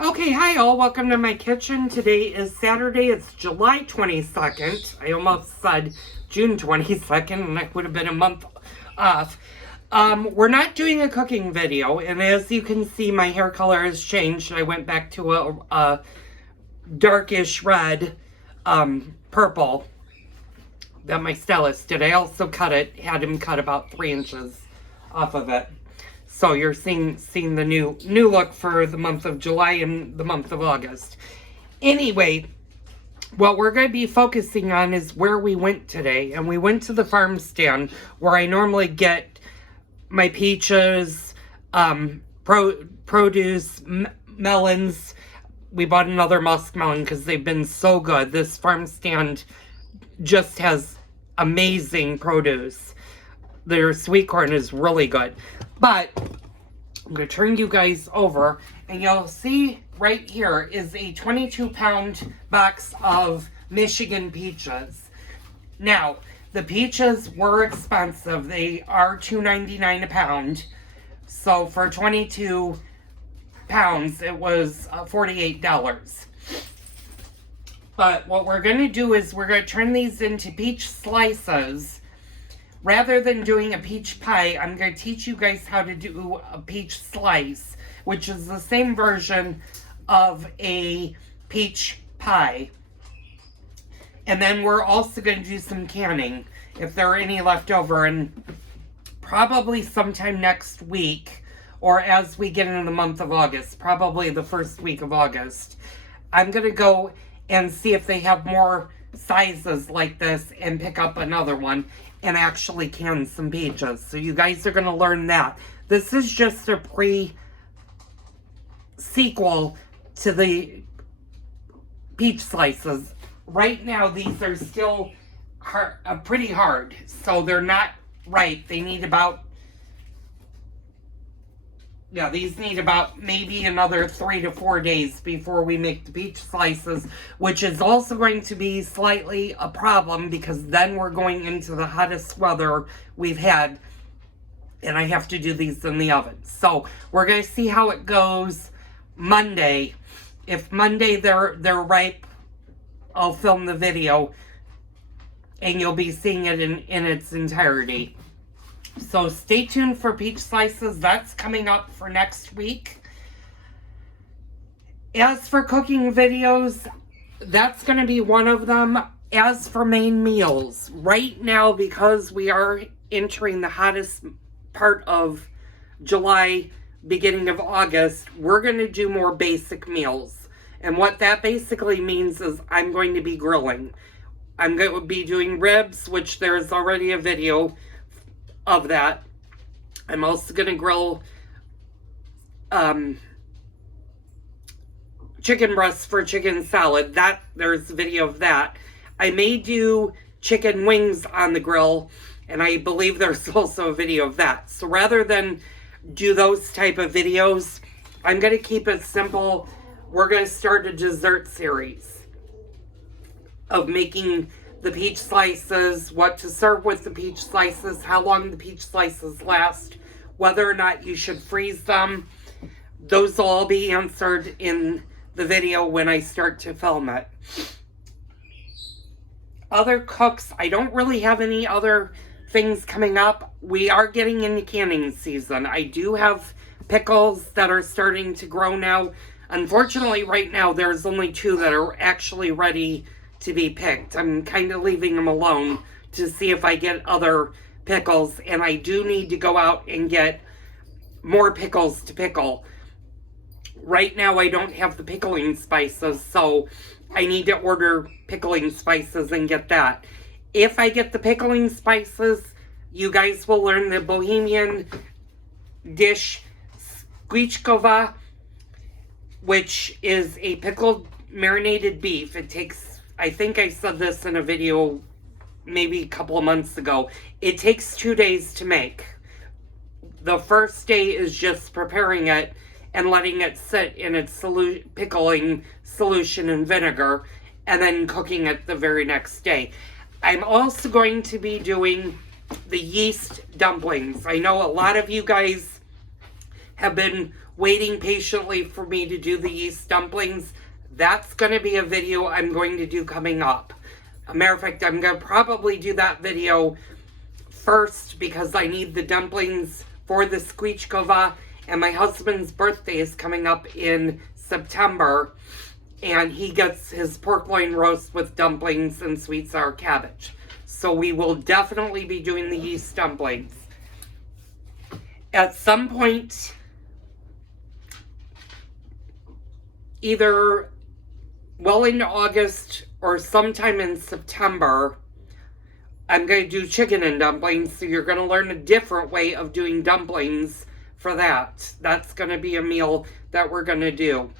Okay, hi all, welcome to my kitchen. Today is Saturday, it's July 22nd. I almost said June 22nd, and that would have been a month off. We're not doing a cooking video, and as you can see, my hair color has changed. I went back to a darkish red, purple that my stylist did. I also had him cut about 3 inches off of it. So you're seeing the new look for the month of July and the month of August. Anyway, what we're going to be focusing on is where we went today. And we went to the farm stand where I normally get my peaches, produce, melons. We bought another muskmelon because they've been so good. This farm stand just has amazing produce. Their sweet corn is really good. But I'm going to turn you guys over, and you'll see right here is a 22-pound box of Michigan peaches. Now, the peaches were expensive. They are $2.99 a pound. So for 22 pounds, it was $48. But what we're going to do is we're going to turn these into peach slices. Rather than doing a peach pie, I'm going to teach you guys how to do a peach slice, which is the same version of a peach pie. And then we're also going to do some canning, if there are any left over, and probably sometime next week, or as we get into the month of August, probably the first week of August, I'm going to go and see if they have more sizes like this and pick up another one and actually can some peaches. So you guys are going to learn that. This is just a pre-sequel to the peach slices. Right now, these are still pretty hard. So they're not ripe. They need about, these need about maybe another 3 to 4 days before we make the peach slices, which is also going to be slightly a problem because then we're going into the hottest weather we've had, and I have to do these in the oven. So we're going to see how it goes Monday. If Monday they're ripe, I'll film the video and you'll be seeing it in its entirety. So stay tuned for peach slices. That's coming up for next week. As for cooking videos, that's going to be one of them. As for main meals, right now, because we are entering the hottest part of July, beginning of August, we're going to do more basic meals. And what that basically means is I'm going to be grilling. I'm going to be doing ribs, which there's already a video of that. I'm also going to grill chicken breasts for chicken salad. There's a video of that. I may do chicken wings on the grill, and I believe there's also a video of that. So rather than do those type of videos, I'm going to keep it simple. We're going to start a dessert series of making the peach slices, what to serve with the peach slices, how long the peach slices last, whether or not you should freeze them. Those will all be answered in the video when I start to film it. Other cooks, I don't really have any other things coming up. We are getting into canning season. I do have pickles that are starting to grow now. Unfortunately, right now, there's only 2 that are actually ready to be picked. I'm kind of leaving them alone to see if I get other pickles, and I do need to go out and get more pickles to pickle. Right now I don't have the pickling spices, so I need to order pickling spices and get that. If I get the pickling spices, you guys will learn the Bohemian dish Skwitchkova, which is a pickled marinated beef. It takes, I think I said this in a video maybe a couple of months ago. It takes 2 days to make. The first day is just preparing it and letting it sit in its pickling solution in vinegar, and then cooking it the very next day. I'm also going to be doing the yeast dumplings. I know a lot of you guys have been waiting patiently for me to do the yeast dumplings, that's going to be a video I'm going to do coming up. A matter of fact, I'm going to probably do that video first because I need the dumplings for the Skwitchkova, and my husband's birthday is coming up in September, and he gets his pork loin roast with dumplings and sweet sour cabbage. So we will definitely be doing the yeast dumplings. At some point, either well into August or sometime in September, I'm going to do chicken and dumplings, so you're going to learn a different way of doing dumplings for that. That's going to be a meal that we're going to do.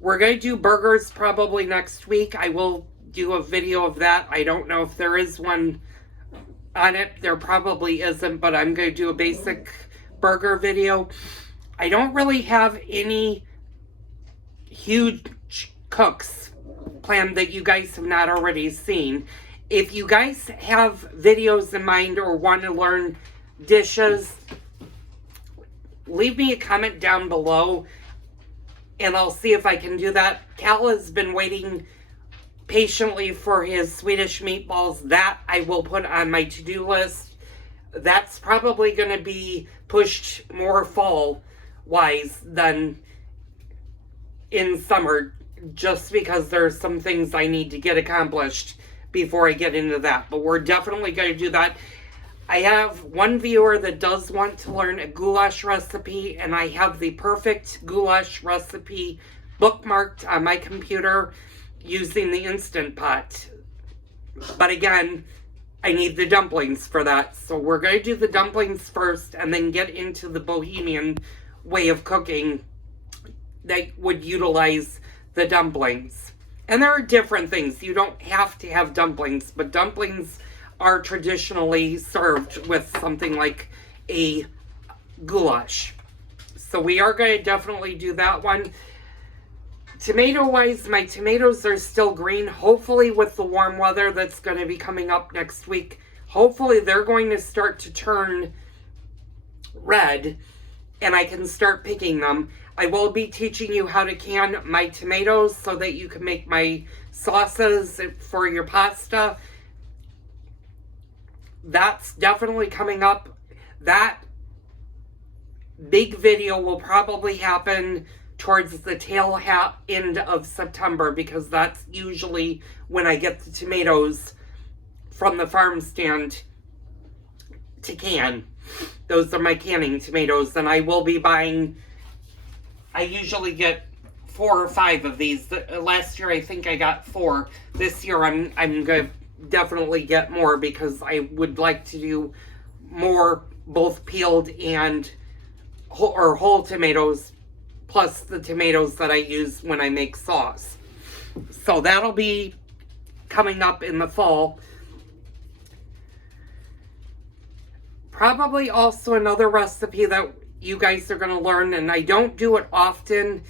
We're going to do burgers probably next week. I will do a video of that. I don't know if there is one on it. There probably isn't, but I'm going to do a basic burger video. I don't really have any huge cooks planned that you guys have not already seen. If you guys have videos in mind or want to learn dishes, leave me a comment down below and I'll see if I can do that. Cal has been waiting patiently for his Swedish meatballs. That I will put on my to-do list. That's probably going to be pushed more fall-wise than in summer, just because there's some things I need to get accomplished before I get into that. But we're definitely going to do that. I have one viewer that does want to learn a goulash recipe, and I have the perfect goulash recipe bookmarked on my computer using the Instant Pot. But again, I need the dumplings for that. So we're going to do the dumplings first and then get into the bohemian way of cooking that would utilize the dumplings. And there are different things. You don't have to have dumplings, but dumplings are traditionally served with something like a goulash. So we are going to definitely do that one. Tomato-wise, my tomatoes are still green. Hopefully with the warm weather that's going to be coming up next week, hopefully they're going to start to turn red and I can start picking them. I will be teaching you how to can my tomatoes so that you can make my sauces for your pasta. That's definitely coming up. That big video will probably happen towards the tail end of September, because that's usually when I get the tomatoes from the farm stand to can. Those are my canning tomatoes, and I will be buying, I usually get 4 or 5 of these. Last year I think I got 4. This year I'm going to definitely get more, because I would like to do more both peeled and whole tomatoes, plus the tomatoes that I use when I make sauce. So that'll be coming up in the fall. Probably also another recipe that you guys are going to learn, and I don't do it often,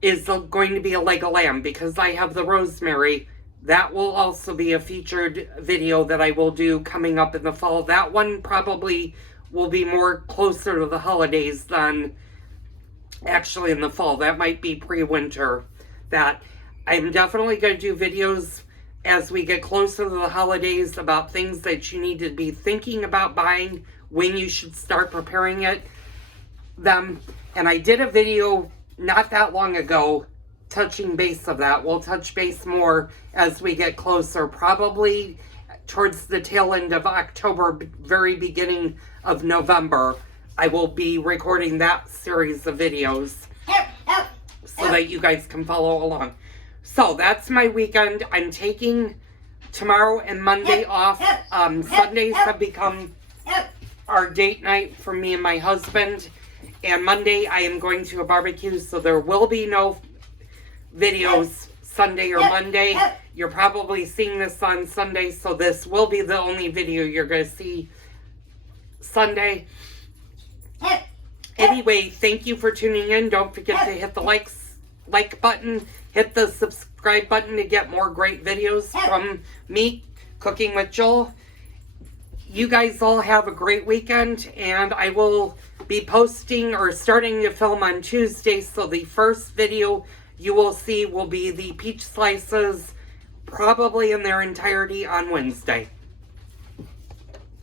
is going to be a leg of lamb, because I have the rosemary. That will also be a featured video that I will do coming up in the fall. That one probably will be more closer to the holidays than actually in the fall. That might be pre-winter. That I'm definitely going to do videos as we get closer to the holidays about things that you need to be thinking about buying, when you should start preparing them. And I did a video not that long ago touching base of that. We'll touch base more as we get closer, probably towards the tail end of October, very beginning of November. I will be recording that series of videos so that you guys can follow along. So that's my weekend. I'm taking tomorrow and Monday off. Sundays have become our date night for me and my husband. And Monday I am going to a barbecue, so there will be no videos Sunday or Monday. You're probably seeing this on Sunday, so this will be the only video you're going to see Sunday. Anyway, thank you for tuning in. Don't forget to hit the like button, hit the subscribe button to get more great videos from me, Cooking with Joel. you guys all have a great weekend, and I will be posting or starting to film on Tuesday, so the first video you will see will be the peach slices, probably in their entirety, on Wednesday.